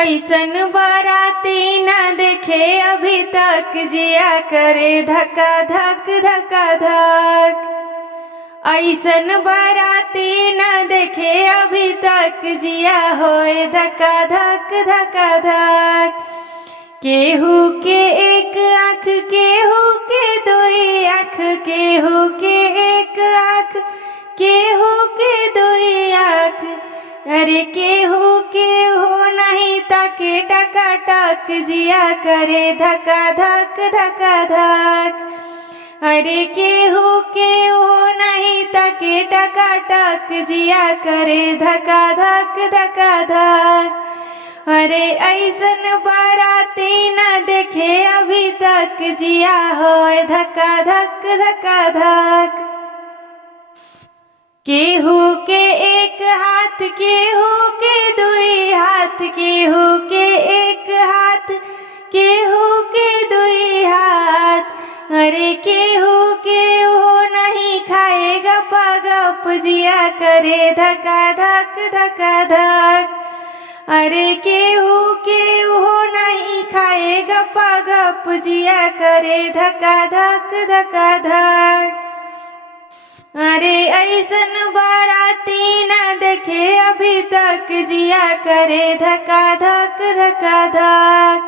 ऐसन बाराती न देखे अभी तक, जिया करे धक्का धक धक्का धक। ऐसन बाराती न देखे अभी तक, जिया होए धक्का धक धक्का धक। केहू के एक आँख, केहू के दोई आँख, केहू के एक आँख, केहू के दोई आँख। अरे केहू के हो नहीं ताके टका टक, जिया करे धक्का धक धक्का धक। अरे केहू के हो नहीं ताके टका टक, जिया करे धक्का धक धक्का धक। अरे ऐसन बाराती न देखे अभी तक, जिया होए धक्का धक धक्का धक। केहू के एक हाथ, केहू के दुई हाथ, केहू के एक हाथ, केहू के दुई हाथ। अरे केहू के हो नहीं खाएगा गप, जिया करे धक्का धक धक्का धक। अरे केहू के हो नहीं खाएगा गप, जिया करे धक्का धक धक्का धक। अरे ऐसन बाराती न देखे अभी तक, जिया करे धक्का धक धक्का धक।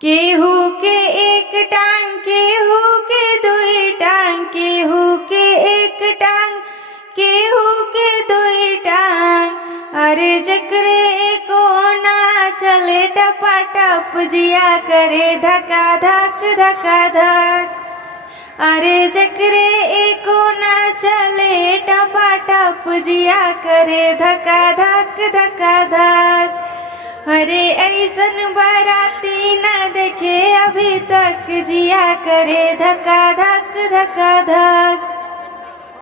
केहू के एक टांग, केहू के दुई टांग, केहू के एक टांग, केहू के दुई टांग। अरे जकरे को ना चले टपा टप, जिया करे धक्का धक धक्का धक। अरे जकरे एको ना चले टपा टप, जिया करे धक्का धक धक्का धक। अरे ऐसन बाराती न देखे अभी तक, जिया करे धक्का धक धक्का धक।